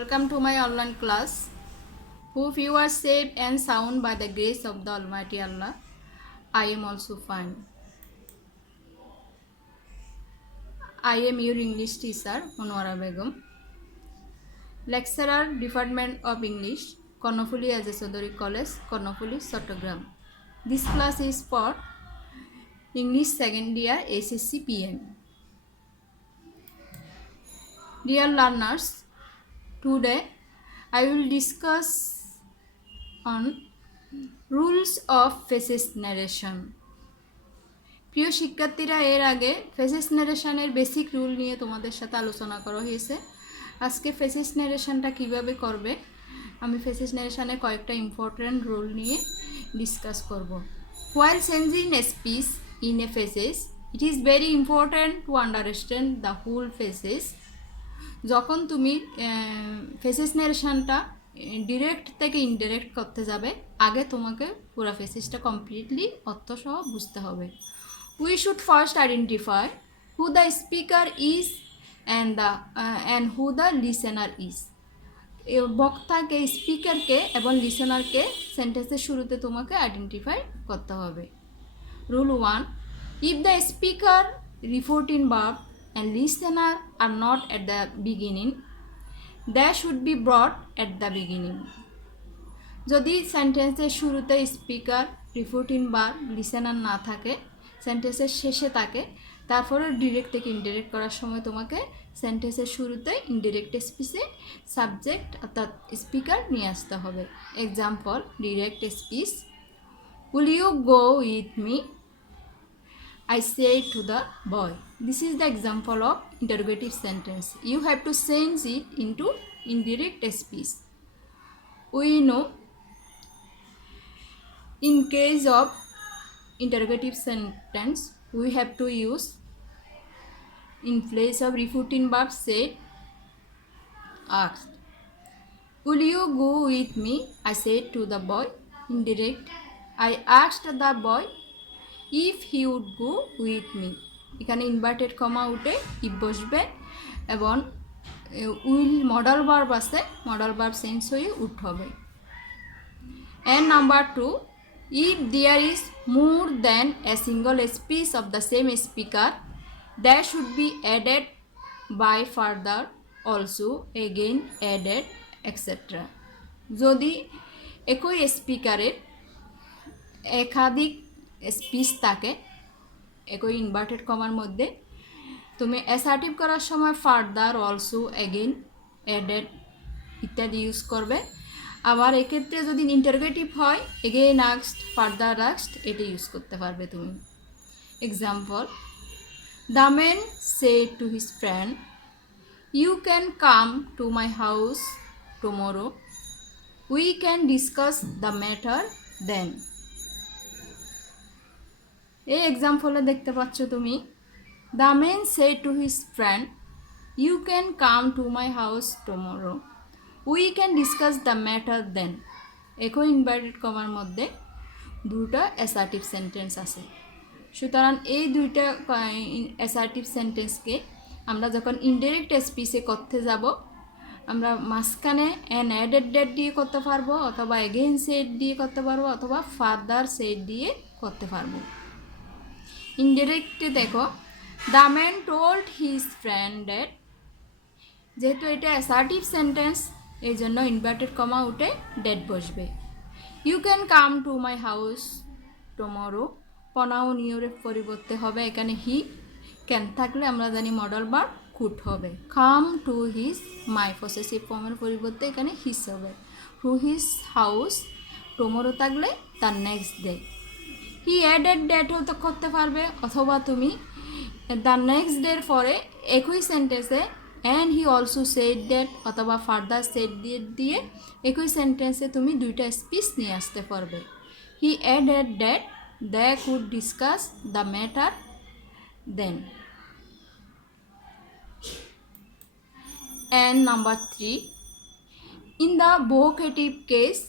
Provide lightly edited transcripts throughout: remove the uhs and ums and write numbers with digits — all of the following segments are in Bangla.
Welcome to my online class. Hope you are safe and sound by the grace of the Almighty Allah. I am also fine. I am your English teacher, Monwara Begum. Lecturer, Department of English, Kornofuli Ajay Chaudhary College, Kornofuli, Chattogram. This class is for English second year SSC PM. Dear learners, today I will discuss on rules of faces narration. প্রিয় শিক্ষার্থীরা, এর আগে ফেসেস ন্যারেশনের বেসিক রুল নিয়ে তোমাদের সাথে আলোচনা করা হয়েছে। আজকে ফেসেস ন্যারেশনটা কিভাবে করবে, আমি ফেসেস ন্যারেশনের কয়েকটা ইম্পর্টেন্ট রুল নিয়ে ডিসকাস করব। While changing a speech in a faces, it is very important to understand the whole faces. যখন তুমি ফেসেস ন্যারেশনটা ডিরেক্ট থেকে ইনডিরেক্ট করতে যাবে, আগে তোমাকে পুরো ফেসেসটা কমপ্লিটলি অর্থসহ বুঝতে হবে। We should first identify who the speaker is and who the listener is. বক্তাকে, স্পিকারকে এবং লিসেনারকে সেন্টেন্সের শুরুতে তোমাকে আইডেন্টিফাই করতে হবে। Rule 1, if the speaker, reporting verb and listener are not at the beginning, they should be brought at the beginning. যদি সেন্টেন্সের শুরুতে স্পিকার, রিপোর্টিং ভার্ব, লিসেনার না থাকে, সেন্টেন্সের শেষে থাকে, তারপরে ডিরেক্ট থেকে ইনডিরেক্ট করার সময় তোমাকে সেন্টেন্সের শুরুতে ইনডিরেক্ট স্পিচে সাবজেক্ট অর্থাৎ স্পিকার নিয়ে আসতে হবে। Example, direct speech, will you go with me, I say to the boy. This is the example of interrogative sentence. You have to change it into indirect speech. We know in case of interrogative sentence, we have to use in place of refuting verb said, asked. Will you go with me? I said to the boy. Indirect, I asked the boy if he would go with me. এখানে ইনভার্টেড কমা উঠে ইফ বসবে এবং উইল মডাল ভার্ব আছে, মডাল ভার্ব চেঞ্জ হয়ে উঠ হবে। And number 2, if there is more than a single speech of the same speaker, that should be added by further, also, again, added, etc. যদি একই স্পিকারের একাধিক স্পিচ থাকে একই ইনভার্টেড কমার মধ্যে, তুমি অ্যাসার্টিভ করার সময় ফার্দার, অলসো, এগেইন, অ্যাডেড ইত্যাদি ইউজ করবে। আবার এক্ষেত্রে যদি ইন্টারোগেটিভ হয়, এগেইন আস্কড, ফার্দার আস্কড, এটা ইউজ করতে পারবে তুমি। Example, the man said to his friend, you can come to my house tomorrow, we can discuss the matter then. এই এক্সাম্পলে দেখতে পাচ্ছ তুমি, the man said to his friend, you can come to my house tomorrow, we can discuss the matter then. একই ইনভার্টেড কমার মধ্যে দুটো অ্যাসার্টিভ সেন্টেন্স আছে। সুতরাং এই দুইটা অ্যাসার্টিভ সেন্টেন্সকে আমরা যখন ইনডিরেক্ট স্পিচে করতে যাব, আমরা মাঝখানে অ্যান অ্যাডেড ডেট দিয়ে করতে পারবো, অথবা এগেইন সেড দিয়ে করতে পারবো, অথবা ফার্দার সেড দিয়ে করতে পারবো। ইনডিরেক্টে দেখো, the man told his friend that, যেহেতু এটা অ্যাসার্টিভ সেন্টেন্স এই জন্য ইনভার্টেড কমা উঠে ডেট বসবে। You can come to my house tomorrow, pronoun ইউরের পরিবর্তে হবে এখানে হি, ক্যান থাকলে আমরা জানি মডাল ভার্ব কুড হবে। Come to his, my possessive ফর্মের পরিবর্তে এখানে হিজ হবে। টু হিজ হাউস টুমরো থাকলে তার নেক্সট ডে। হি অ্যাডেড ডেটও তো করতে পারবে, অথবা তুমি দ্য নেক্সট ডের পরে একই সেন্টেন্সে and he also said that অথবা ফার্দার সেড দিয়ে একই সেন্টেন্সে তুমি দুইটা স্পিচ নিয়ে আসতে পারবে। He added that they could discuss the matter then. And number 3, in the vocative case,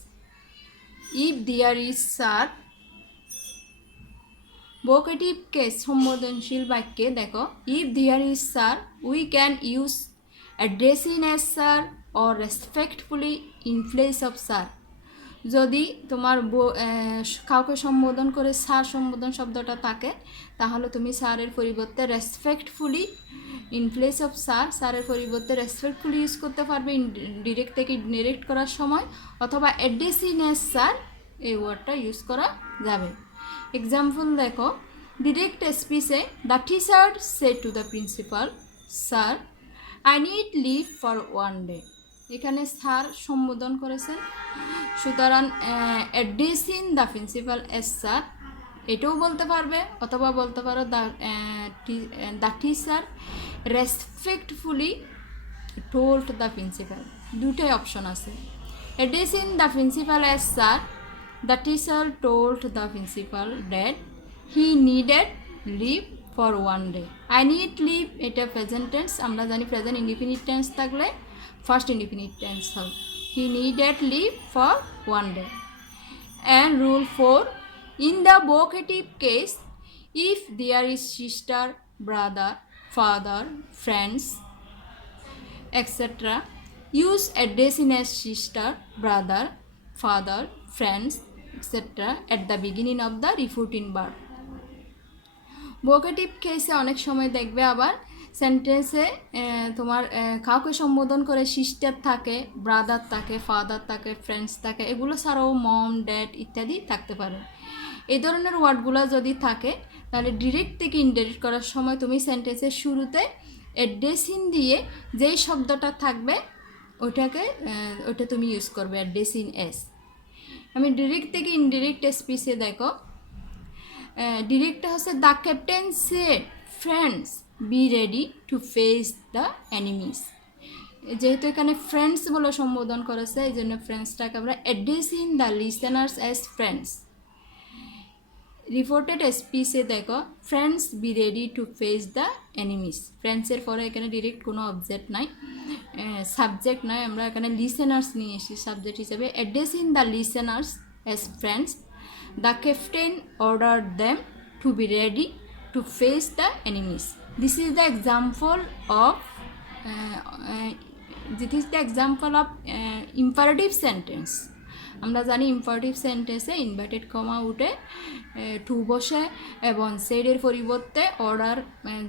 if there is sir, vocative case সম্বোধনশীল বাক্যে দেখো, if there is sir, we can use addressing as sir, or respectfully in place of sir. যদি তোমার কাউকে সম্বোধন করে স্যার সম্বোধন শব্দটা থাকে তাহলে তুমি স্যারের পরিবর্তে respectfully in place of sir, স্যারের পরিবর্তে রেসপেক্টফুলি ইউজ করতে পারবে ডিরেক্ট থেকে ইনডিরেক্ট করার সময়, অথবা অ্যাড্রেসিং এজ স্যার এই ওয়ার্ডটা ইউজ করা যাবে। এক্সাম্পল দেখো, ডিরেক্ট স্পিচে the teacher said to the principal, sir I need leave for one day. এখানে স্যার সম্বোধন করেছেন, সুতরাং addressing the principal as sir এটাও বলতে পারবে, অথবা বলতে পারো the teacher respectfully told the principal. দুটোই অপশন আছে। Addressing the principal as sir, the teacher told the principal that he needed leave for one day. I need leave এটা প্রেজেন্ট টেন্স, আমরা জানি প্রেজেন্ট ইনডিফিনিট টেন্স থাকলে ফার্স্ট ইনডিফিনিট টেন্স হবে। He needed leave for one day. And rule 4, in the vocative case, if there is sister, brother, father, friends, etc., use addressing as sister, brother, father, friends, etc. at the beginning of the refuting verb. Vocative কেসে অনেক সময় দেখবে আবার সেন্টেন্সে তোমার কাউকে সম্বোধন করে সিস্টার থাকে, ব্রাদার থাকে, ফাদার থাকে, ফ্রেন্ডস থাকে, এগুলো ছাড়াও মম, ড্যাড ইত্যাদি থাকতে পারে। এই ধরনের ওয়ার্ডগুলো যদি থাকে তাহলে ডিরেক্ট থেকে ইনডিরেক্ট করার সময় তুমি সেন্টেন্সের শুরুতে অ্যাড্রেসিং দিয়ে যেই শব্দটা থাকবে ওটা তুমি ইউজ করবে অ্যাড্রেসিং এস। আমি ডিরেক্ট থেকে ইনডিরেক্ট স্পিচে দেখো, ডিরেক্টটা হচ্ছে the captain said friends be ready to face the enemies. যেহেতু এখানে ফ্রেন্ডস বলে সম্বোধন করেছে এই জন্য ফ্রেন্ডসটাকে আমরা addressing the listeners as friends. Reported স্পিচে দেখো friends be ready to face the enemies. ফ্রেন্ডসের পরে এখানে ডিরেক্ট কোনো অবজেক্ট নাই, সাবজেক্ট নয়, আমরা এখানে লিসেনার্স নিয়ে এসেছি সাবজেক্ট হিসেবে। Addressing the listeners as friends, the captain ordered them to be ready to face the enemies. This is the example of imperative sentence. আমরা জানি ইম্পারেটিভ সেন্টেন্সে ইনভার্টেড কমা উঠে টু বসে এবং সেডের পরিবর্তে অর্ডার,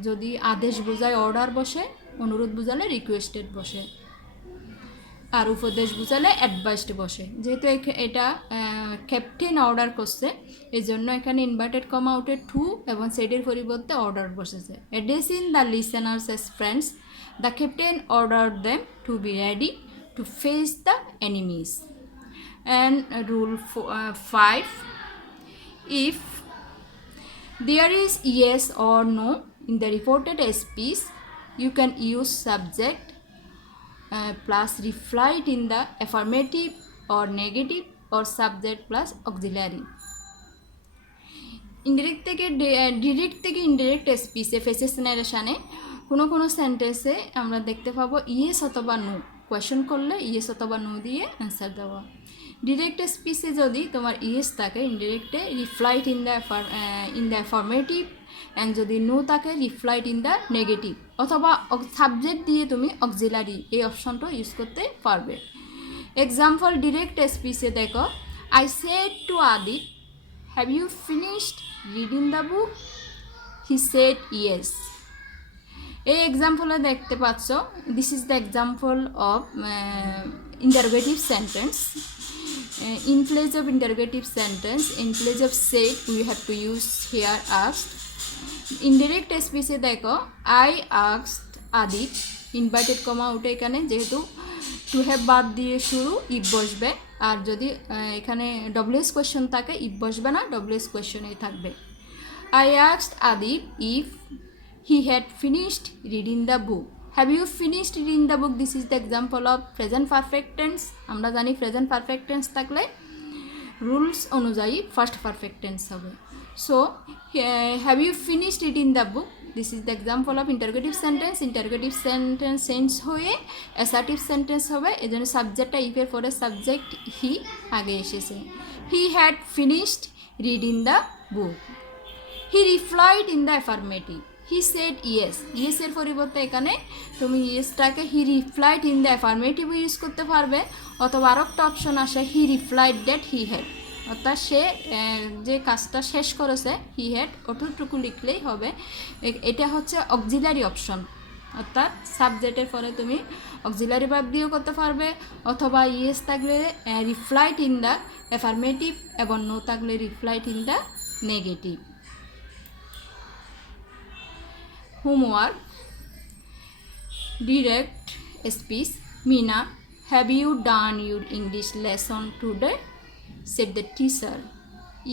যদি আদেশ বোঝায় অর্ডার বসে, অনুরোধ বোঝালে রিকোয়েস্টেড বসে, আর উপদেশ বুঝালে অ্যাডভাইসড বসে। যেহেতু এটা ক্যাপ্টেন অর্ডার করছে এই জন্য এখানে ইনভার্টেড কমা উঠে টু এবং সেডের পরিবর্তে অর্ডার বসেছে। Addressing the listeners as friends, the captain order them to be ready to face the enemies. And rule 5, if there is yes or no in the reported speech you can use subject plus replied in the affirmative or negative or subject plus auxiliary. Indirect থেকে ইনডিরেক্ট স্পিচে ফেসেস নারেশনে কোনো সেন্টেন্সে আমরা দেখতে পাবো ইয়েস অথবা নো, কোয়েশ্চন করলে ইয়েস অথবা নো দিয়ে অ্যান্সার দেওয়া। ডিরেক্ট স্পিচে যদি তোমার ইয়েস থাকে ইনডিরেক্টে replied in the affirmative, and যদি নো থাকে রিপ্লাইড ইন দ্য নেগেটিভ, অথবা সাবজেক্ট দিয়ে তুমি অক্সিলারি এই অপশনটা ইউজ করতে পারবে। এক্সাম্পল ডিরেক্ট স্পিচে দেখো, I said to Adit have you finished reading the book, he said yes. এই এক্সাম্পলে দেখতে পাচ্ছ this is the example of interrogative sentence. In place of interrogative sentence, in place of said, we have to use here asked. Indirect speech এ দেখো I asked Adit, inverted comma উঠে এখানে যেহেতু to have verb দিয়ে শুরু if বসবে, আর যদি এখানে WS question থাকে if বসবে না, WS question এই থাকবে। I asked Adit if he had finished reading the book. Have you finished reading the book? This is the example of present perfect tense. আমরা জানি present perfect tense থাকলে রুলস অনুযায়ী ফার্স্ট পারফেক্ট টেন্স হবে। So have you finished reading the book? This is the example of interrogative sentence. Interrogative sentence change হয়ে অ্যাসার্টিভ সেন্টেন্স হবে, এই জন্য সাবজেক্টটা ইফের পরে সাবজেক্ট হি আগে এসেছে। He had finished reading the book. He replied in the affirmative. He said yes, ইয়েসের পরিবর্তে এখানে তুমি ইয়েসটাকে he replied in the affirmative use করতে পারবে, অথবা আর একটা অপশন আসে he replied that he had, অর্থাৎ সে যে কাজটা শেষ করেছে হি হ্যাড অতটুকু লিখলেই হবে। এটা হচ্ছে অক্সিলারি অপশন, অর্থাৎ সাবজেক্টের পরে তুমি অক্সিলারি ভার্ব দিয়েও করতে পারবে, অথবা ইয়েস থাকলে রিপ্লাইড ইন দ্য অ্যাফার্মেটিভ এবং নো থাকলে replied in the negative. Homework. Direct speech. Meena, have you done your English lesson today? Said the teacher.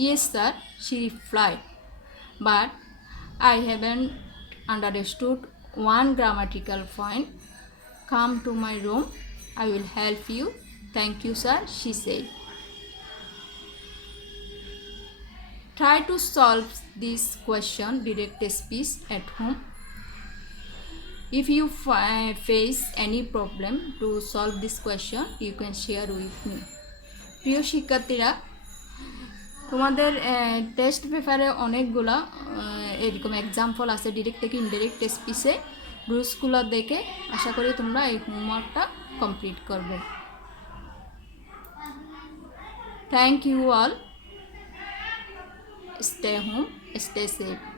Yes, sir, she replied. But I haven't understood one grammatical point. Come to my room. I will help you. Thank you, sir, she said. Try to solve this question, direct speech, at home. If you face any problem to solve this question, you can share with me. প্রিয় শিক্ষার্থীরা, তোমাদের টেস্ট পেপারে অনেকগুলা এরকম এক্সাম্পল আছে ডিরেক্ট থেকে ইনডিরেক্ট স্পিচে। রুলসগুলো দেখে আশা করি তোমরা এই হোমওয়ার্কটা কমপ্লিট করবে। Thank you all. Stay home, stay safe.